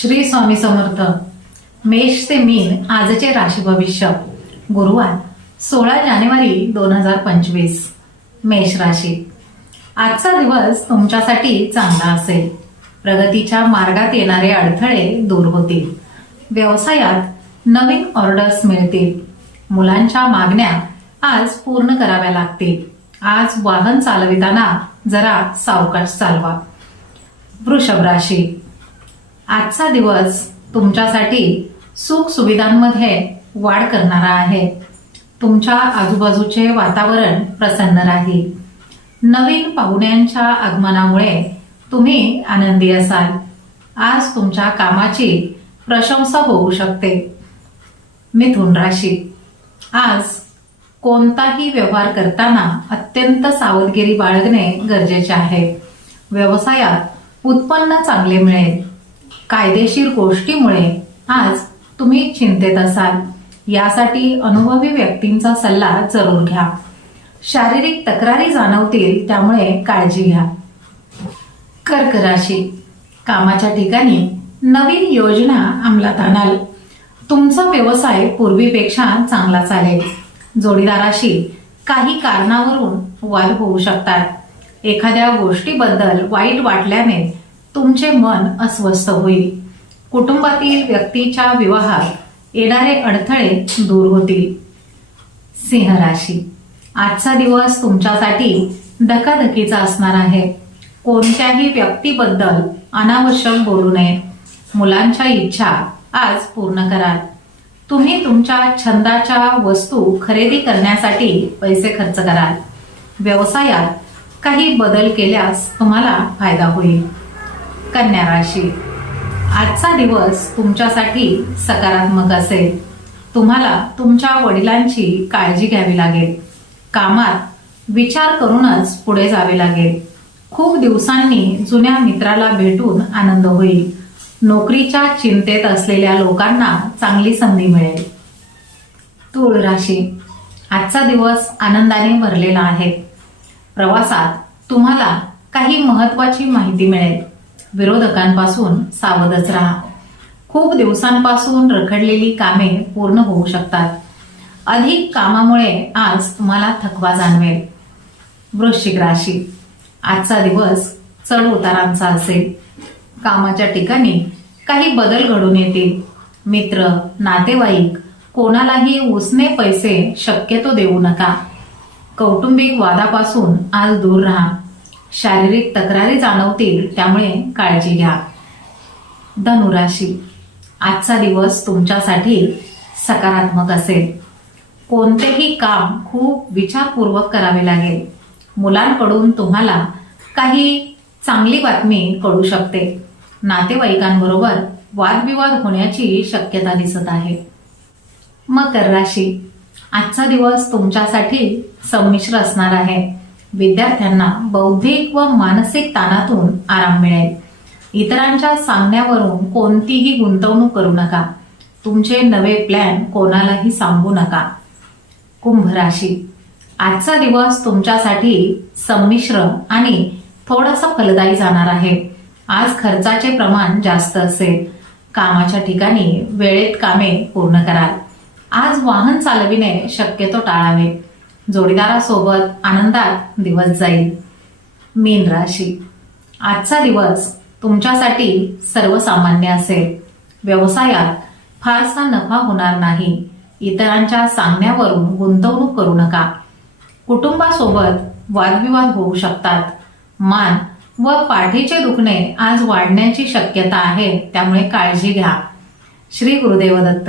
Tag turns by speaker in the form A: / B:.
A: श्री स्वामी समर्थ. मेष ते मीन आजचे राशी भविष्य. गुरुवार सोळा जानेवारी दोन हजार पंचवीस. मेष राशी. आजचा दिवस तुमच्यासाठी चांगला असेल. प्रगतीच्या मार्गात येणारे अडथळे दूर होतील. व्यवसायात नवीन ऑर्डर्स मिळतील. मुलांच्या मागण्या आज पूर्ण कराव्या लागतील. आज वाहन चालविताना जरा सावकाश चालवा. वृषभ राशी. आजचा दिवस तुमच्यासाठी सुख सुविधांमध्ये वाढ करणारा आहे. तुमच्या आजूबाजूचे वातावरण प्रसन्न राहील. नवीन पाहुण्यांच्या आगमनामुळे तुम्ही आनंदी असाल. आज तुमच्या कामाची प्रशंसा होऊ शकते. मिथुन राशी. आज कोणताही व्यवहार करताना अत्यंत सावधगिरी बाळगणे गरजेचे आहे. व्यवसायात उत्पन्न चांगले मिळेल. कायदेशीर गोष्टीमुळे आज तुम्ही चिंतेत असाल. यासाठी अनुभवी व्यक्तींचा सल्ला जरूर घ्या. शारीरिक तक्रारी जाणवतील त्यामुळे काळजी घ्या. कर्क राशी. कामाच्या ठिकाणी नवीन योजना अंमलात आणाल. तुमचा व्यवसाय पूर्वीपेक्षा चांगला चालेल. जोडीदाराशी काही कारणावरून वाद होऊ शकतात. एखाद्या गोष्टीबद्दल वाईट वाटल्याने तुमचे मन अस्वस्थ होईल. कुटुंबातील व्यक्तीच्या विवाहात येणारे अडथळे दूर होतील. सिंह राशी. आजचा दिवस तुमच्यासाठी धकाधकीचा असणार आहे. कोणत्याही व्यक्तीबद्दल अनावश्यक बोलू नये. मुलांच्या इच्छा आज पूर्ण कराल. तुम्ही तुमच्या छंदाच्या वस्तू खरेदी करण्यासाठी पैसे खर्च कराल. व्यवसायात काही बदल केल्यास तुम्हाला फायदा होईल. कन्या राशी. आजचा दिवस तुमच्यासाठी सकारात्मक असेल. तुम्हाला तुमच्या वडिलांची काळजी घ्यावी लागेल. कामात विचार करूनच पुढे जावे लागेल. खूप दिवसांनी जुन्या मित्राला भेटून आनंद होईल. नोकरीच्या चिंतेत असलेल्या लोकांना चांगली संधी मिळेल. तुळ राशी. आजचा दिवस आनंदाने भरलेला आहे. प्रवासात तुम्हाला काही महत्वाची माहिती मिळेल. विरोधकांपासून सावधच राहा. खूप दिवसांपासून रखडलेली कामे पूर्ण होऊ शकतात. अधिक कामामुळे आज तुम्हाला थकवा जाणवेल. वृश्चिक राशी. आजचा दिवस चढ उतारांचा असेल. कामाच्या ठिकाणी काही बदल घडून येतील. मित्र नातेवाईक कोणालाही उसने पैसे शक्यतो देऊ नका. कौटुंबिक वादापासून आज दूर राहा. शारीरिक तक्रारी जाणवतील त्यामुळे काळजी घ्या. धनुराशी आजचा दिवस तुमच्यासाठी सकारात्मक असेल. कोणतेही काम खूप विचारपूर्वक करावे लागेल. मुलांकडून तुम्हाला काही चांगली बातमी कळू शकते. नातेवाईकांबरोबर वादविवाद होण्याची शक्यता दिसत आहे. मकर राशी आजचा दिवस तुमच्यासाठी संमिश्र असणार आहे. विद्यार्थ्यांना बौद्धिक व मानसिक ताणातून आराम मिळेल. इतरांच्या सांगण्यावरून कोणतीही गुंतवणूक करू नका. तुमचे नवे प्लॅन कोणालाही सांगू नका. कुंभ राशी. आजचा दिवस तुमच्यासाठी संमिश्र आणि थोडासा फलदायी जाणार आहे. आज खर्चाचे प्रमाण जास्त असेल. कामाच्या ठिकाणी वेळेत कामे पूर्ण कराल. आज वाहन चालविणे शक्यतो टाळावे. जोडीदारासोबत आनंदात दिवस जाईल. मीन राशी. आजचा दिवस तुमच्यासाठी सर्वसामान्य असेल. व्यवसायात फारसा नफा होणार नाही. इतरांच्या सांगण्यावरून गुंतवणूक करू नका. कुटुंबासोबत वादविवाद होऊ शकतात. मान व पाठीचे दुखणे आज वाढण्याची शक्यता आहे त्यामुळे काळजी घ्या. श्री गुरुदेव दत्त